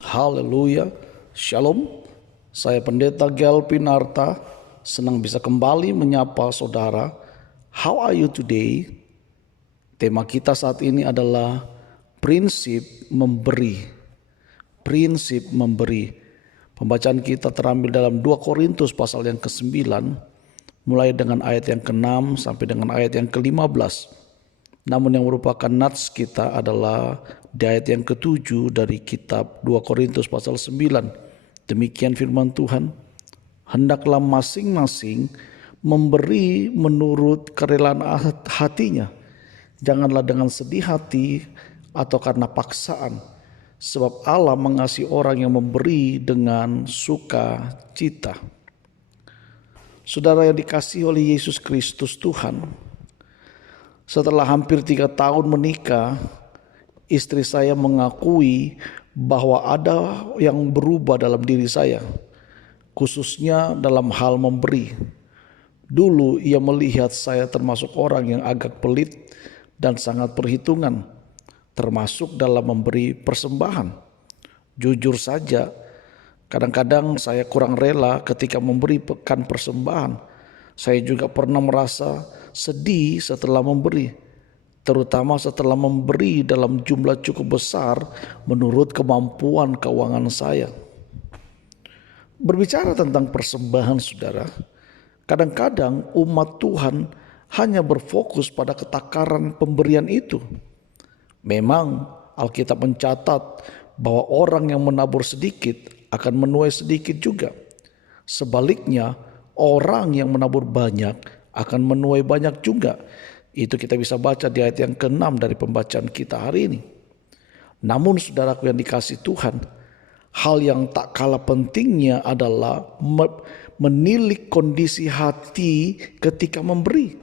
Haleluya, Shalom. Saya Pendeta Gelvin Arta, senang bisa kembali menyapa saudara. How are you today? Tema kita saat ini adalah prinsip memberi. Prinsip memberi. Pembacaan kita terambil dalam 2 Korintus pasal yang ke-9, mulai dengan ayat yang ke-6 sampai dengan ayat yang ke-15. Namun yang merupakan nats kita adalah di ayat yang ke-7 dari kitab 2 Korintus pasal 9. Demikian firman Tuhan, hendaklah masing-masing memberi menurut kerelaan hatinya. Janganlah dengan sedih hati atau karena paksaan. Sebab Allah mengasihi orang yang memberi dengan sukacita. Saudara yang dikasihi oleh Yesus Kristus Tuhan, setelah hampir 3 tahun menikah, istri saya mengakui bahwa ada yang berubah dalam diri saya, khususnya dalam hal memberi. Dulu ia melihat saya termasuk orang yang agak pelit dan sangat perhitungan, termasuk dalam memberi persembahan. Jujur saja, kadang-kadang saya kurang rela ketika memberikan persembahan. Saya juga pernah merasa sedih setelah memberi, terutama setelah memberi dalam jumlah cukup besar menurut kemampuan keuangan saya. Berbicara tentang persembahan, saudara, kadang-kadang umat Tuhan hanya berfokus pada ketakaran pemberian itu. Memang Alkitab mencatat bahwa orang yang menabur sedikit akan menuai sedikit juga. Sebaliknya, orang yang menabur banyak akan menuai banyak juga. Itu kita bisa baca di ayat yang ke-6 dari pembacaan kita hari ini. Namun saudaraku yang dikasihi Tuhan, hal yang tak kalah pentingnya adalah menilik kondisi hati ketika memberi.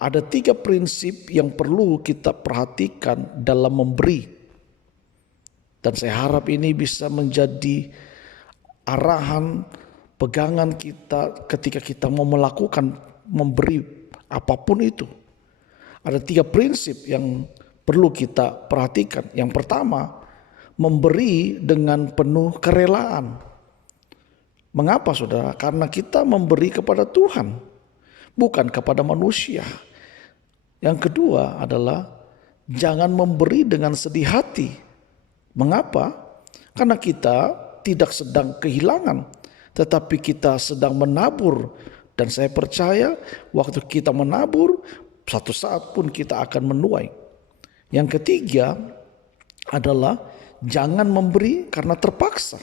Ada 3 prinsip yang perlu kita perhatikan dalam memberi. Dan saya harap ini bisa menjadi arahan, pegangan kita ketika kita mau melakukan memberi apapun itu. Ada 3 prinsip yang perlu kita perhatikan. Yang pertama, memberi dengan penuh kerelaan. Mengapa saudara? Karena kita memberi kepada Tuhan, bukan kepada manusia. Yang kedua adalah jangan memberi dengan sedih hati. Mengapa? Karena kita tidak sedang kehilangan, tetapi kita sedang menabur. Dan saya percaya waktu kita menabur, satu saat pun kita akan menuai. Yang ketiga adalah jangan memberi karena terpaksa.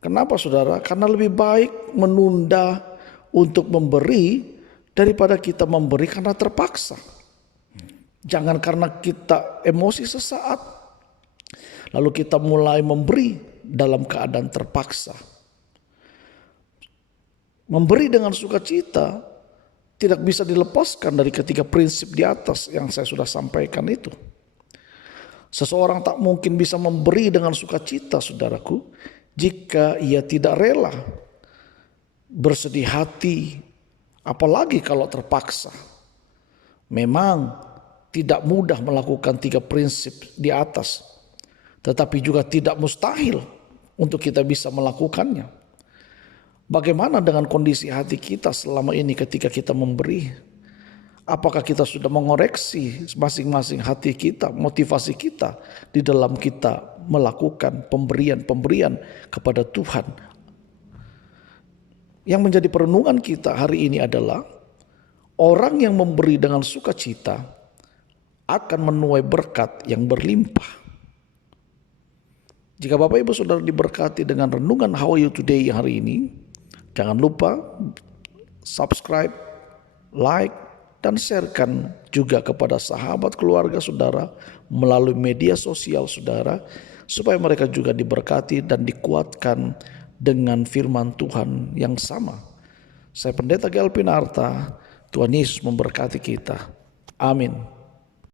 Kenapa saudara? Karena lebih baik menunda untuk memberi daripada kita memberi karena terpaksa. Jangan karena kita emosi sesaat, lalu kita mulai memberi dalam keadaan terpaksa. Memberi dengan sukacita tidak bisa dilepaskan dari ketiga prinsip di atas yang saya sudah sampaikan itu. Seseorang tak mungkin bisa memberi dengan sukacita, saudaraku, jika ia tidak rela, bersedih hati, apalagi kalau terpaksa. Memang tidak mudah melakukan 3 prinsip di atas, tetapi juga tidak mustahil untuk kita bisa melakukannya. Bagaimana dengan kondisi hati kita selama ini ketika kita memberi? Apakah kita sudah mengoreksi masing-masing hati kita, motivasi kita di dalam kita melakukan pemberian-pemberian kepada Tuhan? Yang menjadi perenungan kita hari ini adalah orang yang memberi dengan sukacita akan menuai berkat yang berlimpah. Jika Bapak Ibu Saudara diberkati dengan renungan How Are You Today hari ini, jangan lupa subscribe, like, dan sharekan juga kepada sahabat keluarga saudara melalui media sosial saudara, supaya mereka juga diberkati dan dikuatkan dengan firman Tuhan yang sama. Saya Pendeta Gelvin Arta, Tuhan Yesus memberkati kita. Amin.